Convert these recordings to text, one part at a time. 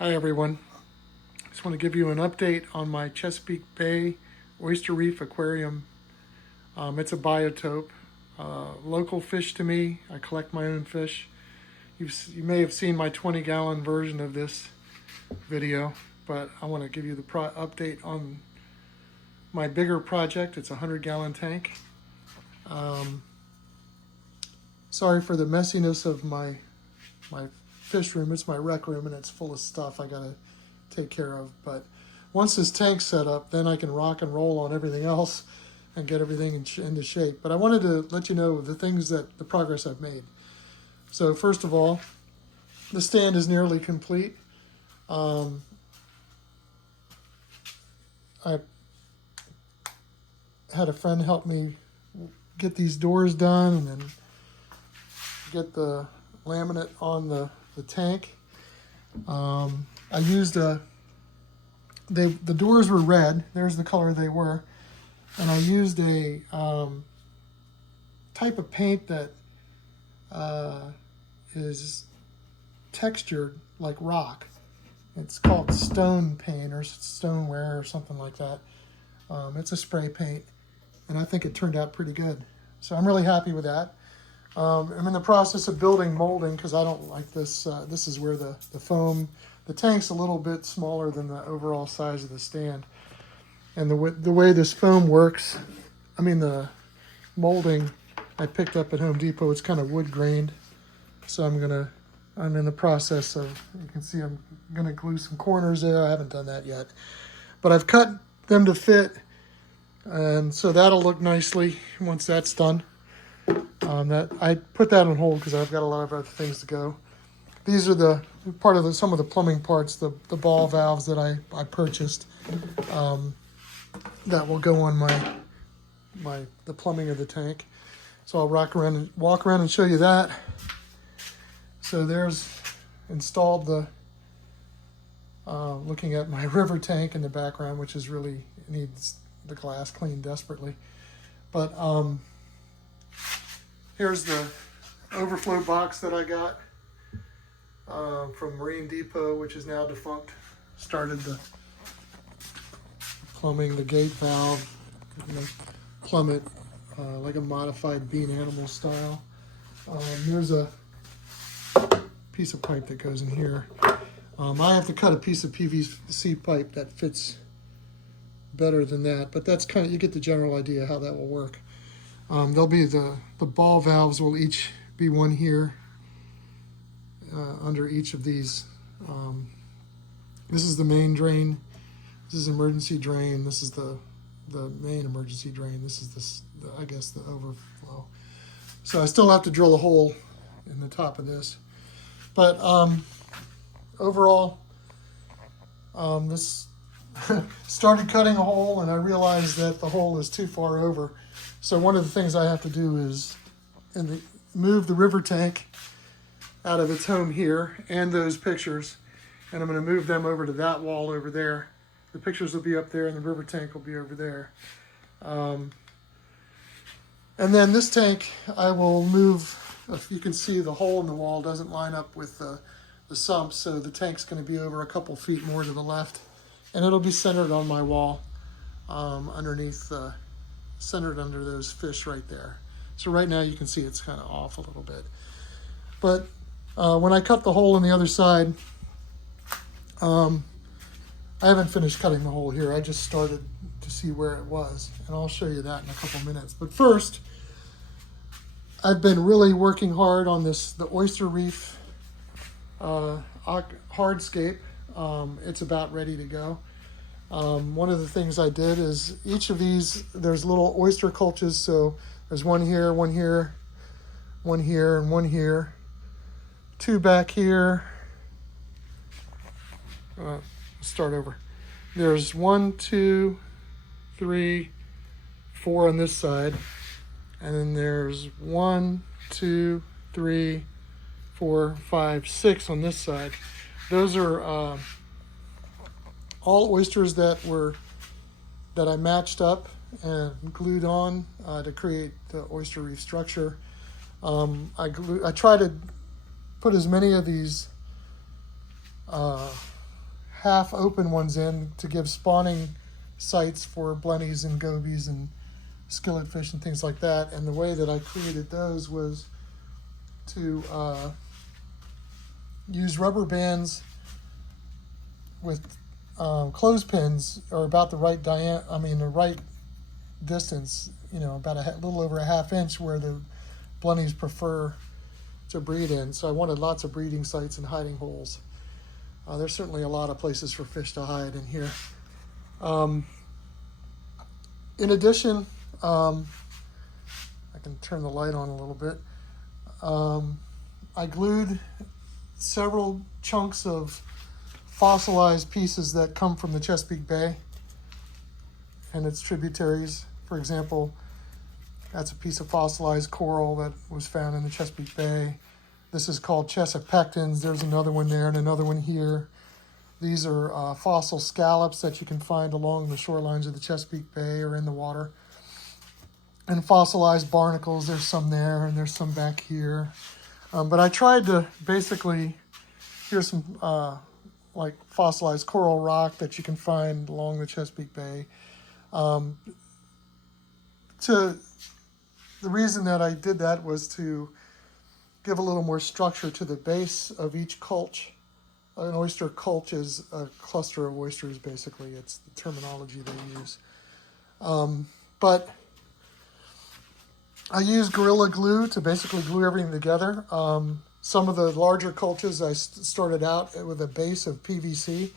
Hi everyone. Just want to give you an update on my Chesapeake Bay Oyster Reef Aquarium. It's a biotope. Local fish to me. I collect my own fish. You may have seen my 20-gallon version of this video, but I want to give you the update on my bigger project. It's a 100-gallon tank. Sorry for the messiness of my fish room. It's my rec room and it's full of stuff I gotta take care of. But once this tank's set up, then I can rock and roll on everything else and get everything into shape. But I wanted to let you know the progress I've made. So first of all, the stand is nearly complete. I had a friend help me get these doors done and then get the laminate on the tank. I used the doors were red. There's the color they were. And I used a type of paint that is textured like rock. It's called stone paint or stoneware or something like that. It's a spray paint, and I think it turned out pretty good. So I'm really happy with that. I'm in the process of building molding because I don't like this. This is where the foam, the tank's a little bit smaller than the overall size of the stand. And the way this foam works, the molding I picked up at Home Depot, it's kind of wood grained. So I'm in the process of, you can see I'm gonna glue some corners there. I haven't done that yet. But I've cut them to fit, and so that'll look nicely once that's done. I put that on hold because I've got a lot of other things to go. These are some of the plumbing parts, the ball valves that I purchased that will go on the plumbing of the tank. So I'll walk around and show you that. So there's installed looking at my river tank in the background, which needs the glass cleaned desperately. But here's the overflow box that I got from Marine Depot, which is now defunct. Started the plumbing, the gate valve, plumb it like a modified bean animal style. There's a piece of pipe that goes in here. I have to cut a piece of PVC pipe that fits better than that, but that's you get the general idea how that will work. There'll be the ball valves will each be one here under each of these. This is the main drain. This is emergency drain. This is the main emergency drain. This is I guess the overflow. So I still have to drill a hole in the top of this. But overall, this started cutting a hole and I realized that the hole is too far over. So one of the things I have to do is move the river tank out of its home here and those pictures. And I'm going to move them over to that wall over there. The pictures will be up there and the river tank will be over there. And then this tank I will move. If you can see, the hole in the wall doesn't line up with the sump, so the tank's going to be over a couple feet more to the left. And it'll be centered on my wall underneath centered under those fish right there. So right now you can see it's kind of off a little bit. But when I cut the hole on the other side, I haven't finished cutting the hole here. I just started to see where it was, and I'll show you that in a couple minutes. But first, I've been really working hard on the Oyster Reef Hardscape. It's about ready to go. One of the things I did is each of these, there's little oyster cultures. So there's one here, one here, one here, and one here. Two back here. Start over. There's 1, 2, 3, 4 on this side. And then there's 1, 2, 3, 4, 5, 6 on this side. Those are all oysters that I matched up and glued on to create the oyster reef structure. I try to put as many of these half open ones in to give spawning sites for blennies and gobies and skillet fish and things like that. And the way that I created those was to use rubber bands with clothespins, or about the right the right distance, about a little over a ½ inch, where the blennies prefer to breed in. So I wanted lots of breeding sites and hiding holes. There's certainly a lot of places for fish to hide in here. In addition, I can turn the light on a little bit. I glued several chunks of fossilized pieces that come from the Chesapeake Bay and its tributaries. For example, that's a piece of fossilized coral that was found in the Chesapeake Bay. This is called Chesapectins. There's another one there and another one here. These are fossil scallops that you can find along the shorelines of the Chesapeake Bay or in the water. And fossilized barnacles, there's some there and there's some back here. But I tried to basically, here's some like fossilized coral rock that you can find along the Chesapeake Bay. The reason that I did that was to give a little more structure to the base of each culch. An oyster culch is a cluster of oysters, basically. It's the terminology they use. But I used Gorilla Glue to basically glue everything together. Some of the larger culches I started out with a base of PVC,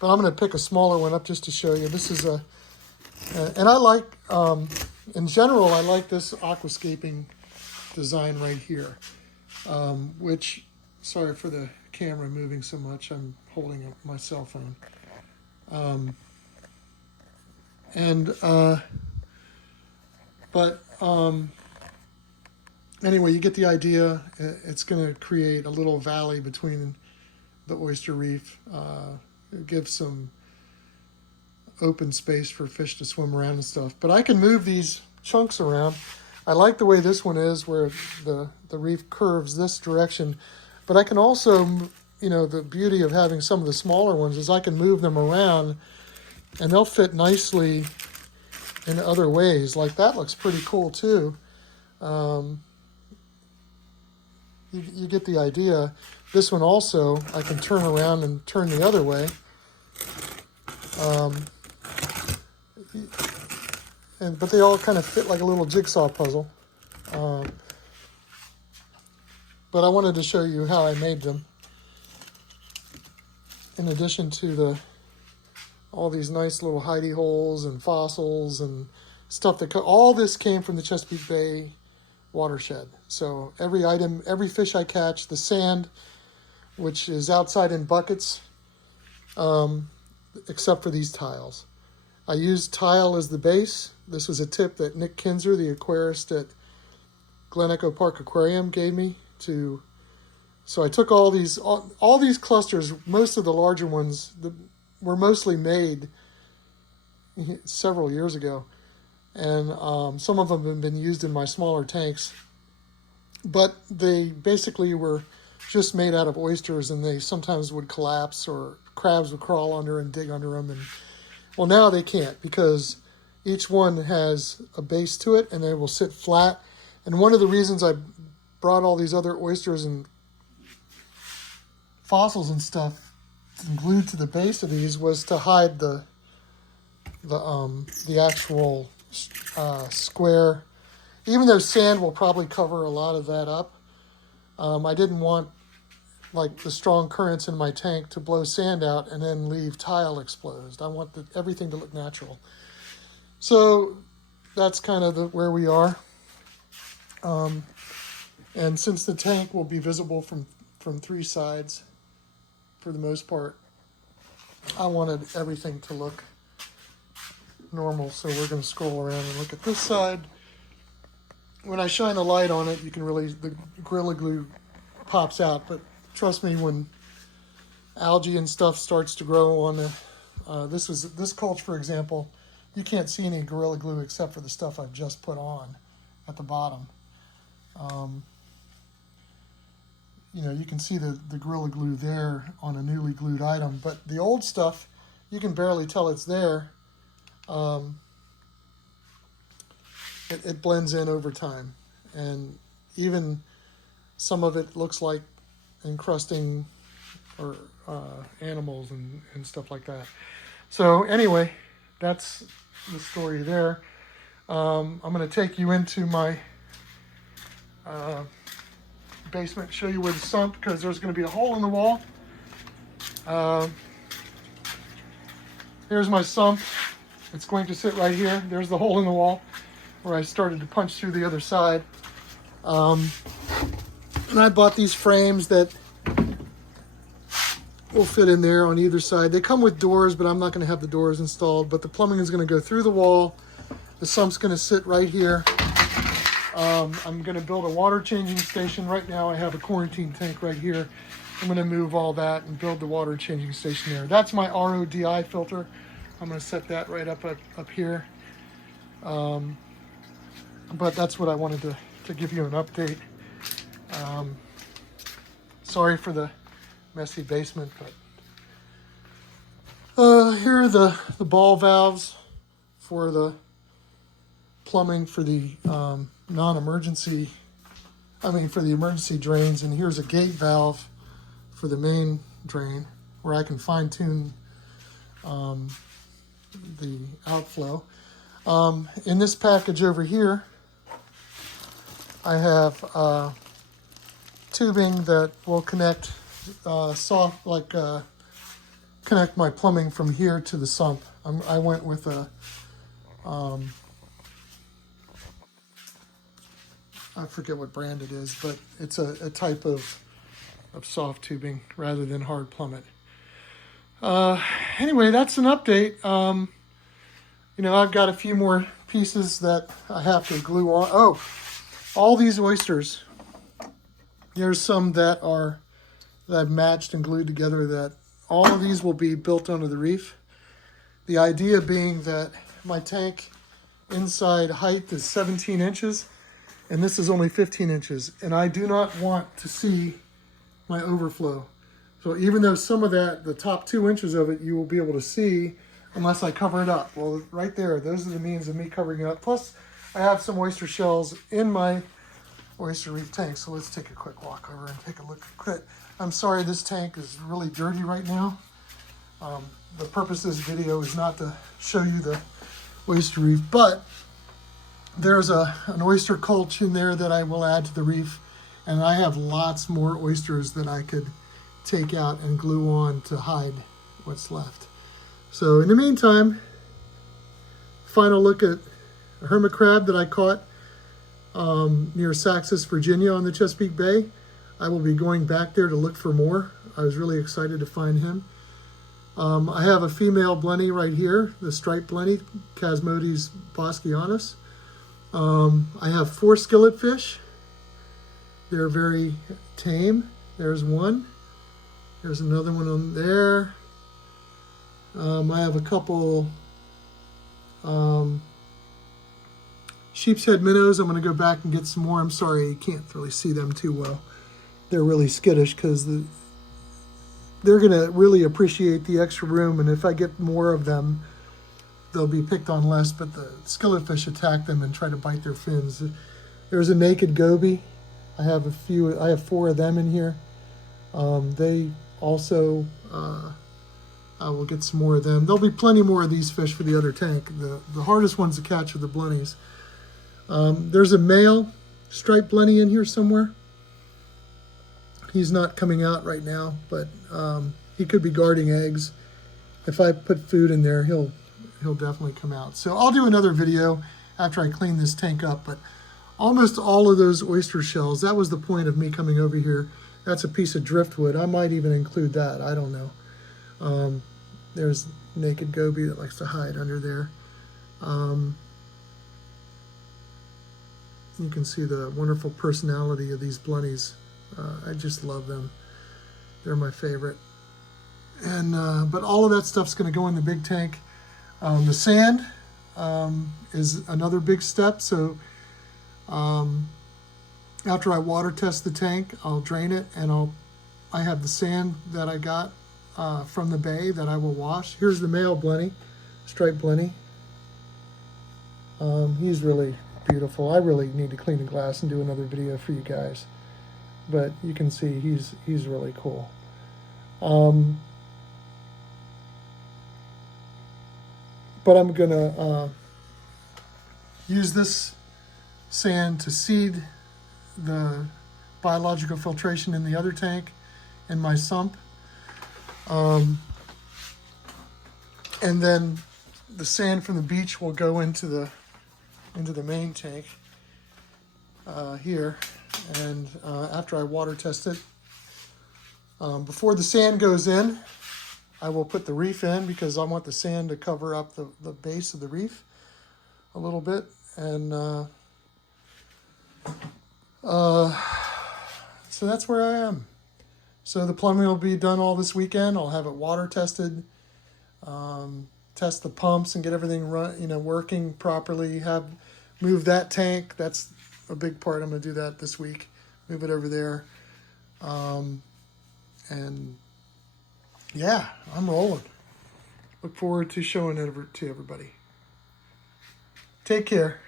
but I'm going to pick a smaller one up just to show you. This is and I like, in general, I like this aquascaping design right here, which, sorry for the camera moving so much, I'm holding up my cell phone. Anyway, you get the idea. It's going to create a little valley between the oyster reef. It gives some open space for fish to swim around and stuff. But I can move these chunks around. I like the way this one is, where the reef curves this direction. But I can also, the beauty of having some of the smaller ones is I can move them around and they'll fit nicely in other ways. Like that looks pretty cool too. You get the idea. This one also, I can turn around and turn the other way. But they all kind of fit like a little jigsaw puzzle. But I wanted to show you how I made them. In addition to all these nice little hidey holes and fossils and stuff all this came from the Chesapeake Bay watershed. So every fish I catch, the sand, which is outside in buckets, except for these tiles. I used tile as the base. This was a tip that Nick Kinzer, the aquarist at Glen Echo Park Aquarium, gave me to. So I took all these clusters. Most of the larger ones were mostly made several years ago, and some of them have been used in my smaller tanks. But they basically were just made out of oysters, and they sometimes would collapse, or crabs would crawl under and dig under them. And well, now they can't, because each one has a base to it and they will sit flat. And one of the reasons I brought all these other oysters and fossils and stuff glued to the base of these was to hide the actual square. Even though sand will probably cover a lot of that up, I didn't want like the strong currents in my tank to blow sand out and then leave tile exposed. I want everything to look natural. So that's kind of where we are. And since the tank will be visible from 3 sides for the most part, I wanted everything to look normal. So we're going to scroll around and look at this side. When I shine a light on it, you can really, the Gorilla Glue pops out, but trust me, when algae and stuff starts to grow on this culch, for example, you can't see any Gorilla Glue except for the stuff I've just put on at the bottom. you know, you can see the Gorilla Glue there on a newly glued item, but the old stuff, you can barely tell it's there. It blends in over time, and even some of it looks like encrusting or animals and stuff like that. So anyway, that's the story there. I'm going to take you into my basement, show you where the sump, because there's going to be a hole in the wall. Here's my sump. It's going to sit right here. There's the hole in the wall where I started to punch through the other side. And I bought these frames that will fit in there on either side. They come with doors, but I'm not going to have the doors installed. But the plumbing is going to go through the wall. The sump's going to sit right here. I'm going to build a water changing station. Right now I have a quarantine tank right here. I'm going to move all that and build the water changing station there. That's my RODI filter. I'm going to set that right up here. But that's what I wanted to give you an update. Sorry for the messy basement, but here are the ball valves for the plumbing for the non-emergency, for the emergency drains, and here's a gate valve for the main drain where I can fine-tune the outflow. In this package over here, I have tubing that will connect connect my plumbing from here to the sump. I went with a I forget what brand it is, but it's a type of soft tubing rather than hard plummet. Anyway, that's an update. You know, I've got a few more pieces that I have to glue on. Oh, all these oysters. There's some that I've matched and glued together, that all of these will be built onto the reef. The idea being that my tank inside height is 17 inches, and this is only 15 inches, and I do not want to see my overflow. So even though some of that, the top 2 inches of it, you will be able to see unless I cover it up. Well, right there, those are the means of me covering it up. Plus, I have some oyster shells in my Oyster Reef tank, so let's take a quick walk over and take a look at it. I'm sorry this tank is really dirty right now. The purpose of this video is not to show you the Oyster Reef, but there's an oyster culch in there that I will add to the reef, and I have lots more oysters that I could take out and glue on to hide what's left. So in the meantime, final look at a hermit crab that I caught near Saxis, Virginia on the Chesapeake Bay. I will be going back there to look for more. I was really excited to find him. I have a female blenny right here, the striped blenny, Chasmodes boschianus. I have 4 skillet fish. They're very tame. There's one. There's another one on there. I have a couple sheep's head minnows. I'm going to go back and get some more. I'm sorry, you can't really see them too well. They're really skittish because they're going to really appreciate the extra room, and if I get more of them, they'll be picked on less, but the skilletfish attack them and try to bite their fins. There's a naked goby. I have 4 of them in here. They also, I will get some more of them. There'll be plenty more of these fish for the other tank. The hardest ones to catch are the blennies. There's a male striped blenny in here somewhere. He's not coming out right now, but he could be guarding eggs. If I put food in there, he'll definitely come out. So I'll do another video after I clean this tank up, but almost all of those oyster shells, that was the point of me coming over here. That's a piece of driftwood. I might even include that. I don't know. There's naked goby that likes to hide under there. You can see the wonderful personality of these blennies. I just love them. They're my favorite. And but all of that stuff's going to go in the big tank. The sand is another big step. So After I water test the tank, I'll drain it, and I have the sand that I got from the bay that I will wash. Here's the male blenny, striped blenny. He's really beautiful. I really need to clean the glass and do another video for you guys. But you can see he's really cool. But I'm gonna use this sand to seed the biological filtration in the other tank in my sump. And then the sand from the beach will go into the main tank here. And after I water test it, before the sand goes in, I will put the reef in because I want the sand to cover up the base of the reef a little bit. And so that's where I am. So the plumbing will be done all this weekend. I'll have it water tested, test the pumps and get everything working properly. Move that tank. That's a big part. I'm going to do that this week. Move it over there. And yeah, I'm rolling. Look forward to showing it to everybody. Take care.